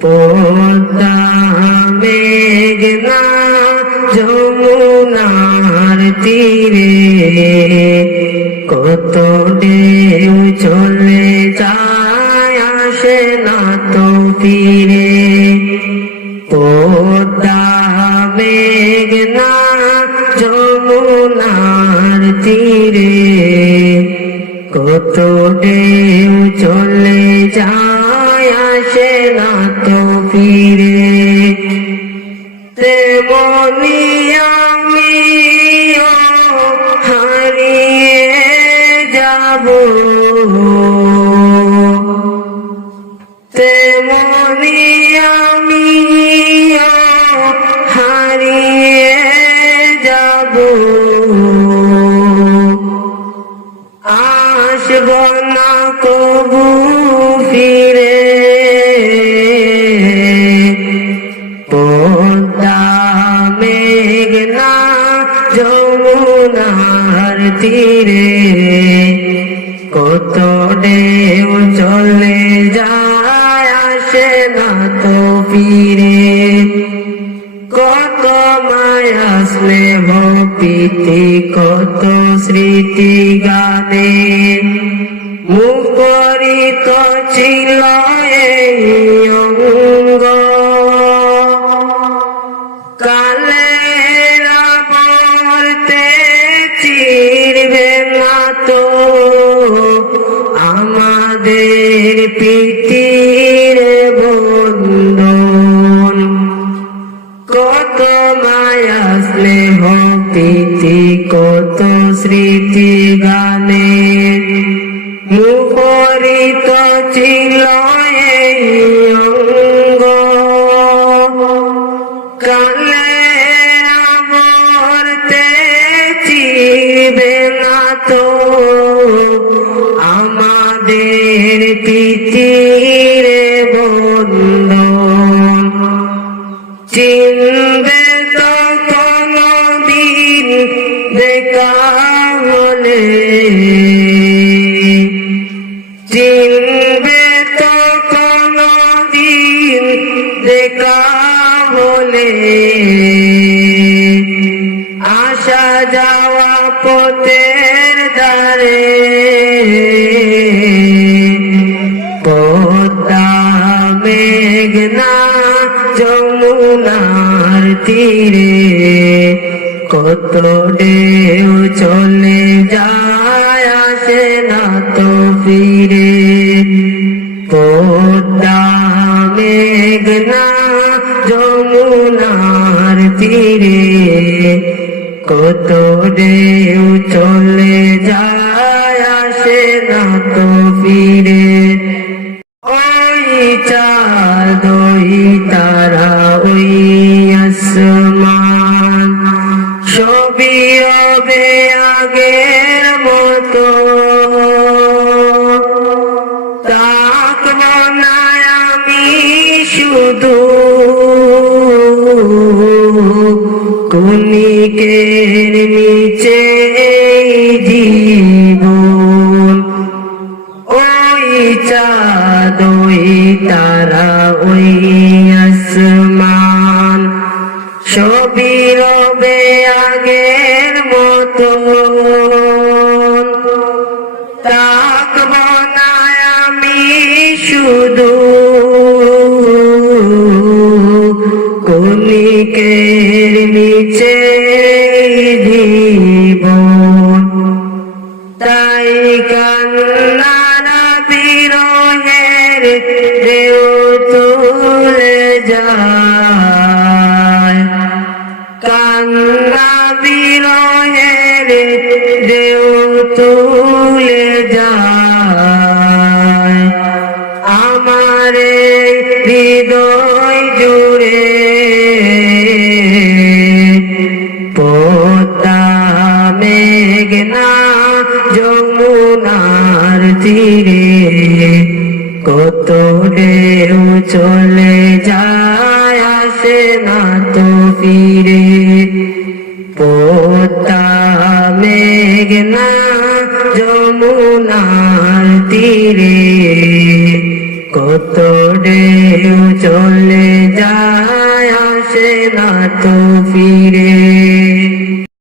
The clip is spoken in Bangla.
পদ্মা মেঘনা যমুনার তীরে কত ঢেউ চলে যায় আসে না তো ফিরে। পদ্মা মেঘনা যমুনার তীরে কত ঢেউ চলে যায় আসে না তো ফিরে। তেমনি আমিও হারিয়ে যাব, তেমনি আমিও হারিয়ে যাব। আসব না কবু ফিরে। পদ্মা মেঘনা যমুনার তীরে কত ঢেউ চলে যায় আসে না তো ফিরে। কত মায়া স্নেহ প্রীতি কত স্মৃতি গানে মুখরিত ছিল এই অঙ্গ। কালের আবর্তে চিরবে না তো আমাদের প্রীতির বন্ধন। কত মায়া স্নেহ প্রীতি কত স্মৃতি গানে মুখরিত ছিল এই অঙ্গ। কালে আবর্তে চিরবে না তো আমাদের প্রীতির বন্ধন। চিনবে তো কোনদিন দেখা হলে, চিনবে তো কোনদিন দেখা হলে। আসা যাওয়া পথের ধারে পদ্মা মেঘনা যমুনার তীরে কত ঢেউ চলে যায় আসে না তো ফিরে। পদ্মা মেঘনা যমুনার তীরে কত ঢেউ চলে যায় আসে না তো ফিরে। ওই চাঁদ ওই তারা ওই আসমান সবই হবে আগের মতো। থাকব না আমি শুধু ক্ষণিকের নিচে এই জীবন। ওই চাঁদ ওই তারা ওই আসমান সবই রবে আগের মতো। থাকব না আমি শুধু ক্ষণিকের নিচে জীবন। তাই কান্নারা বিরহের ঢেউ তুলে যায়, কান্না বিরহের ঢেউ তুলে যায় আমার হৃদয় জুড়ে। পদ্মা মেঘনা যমুনার তীরে কত ঢেউ চলে যায় আসে না তো ফিরে। পদ্মা মেঘনা যমুনার তীরে কত ঢেউ চলে যায় আসে না তো ফিরে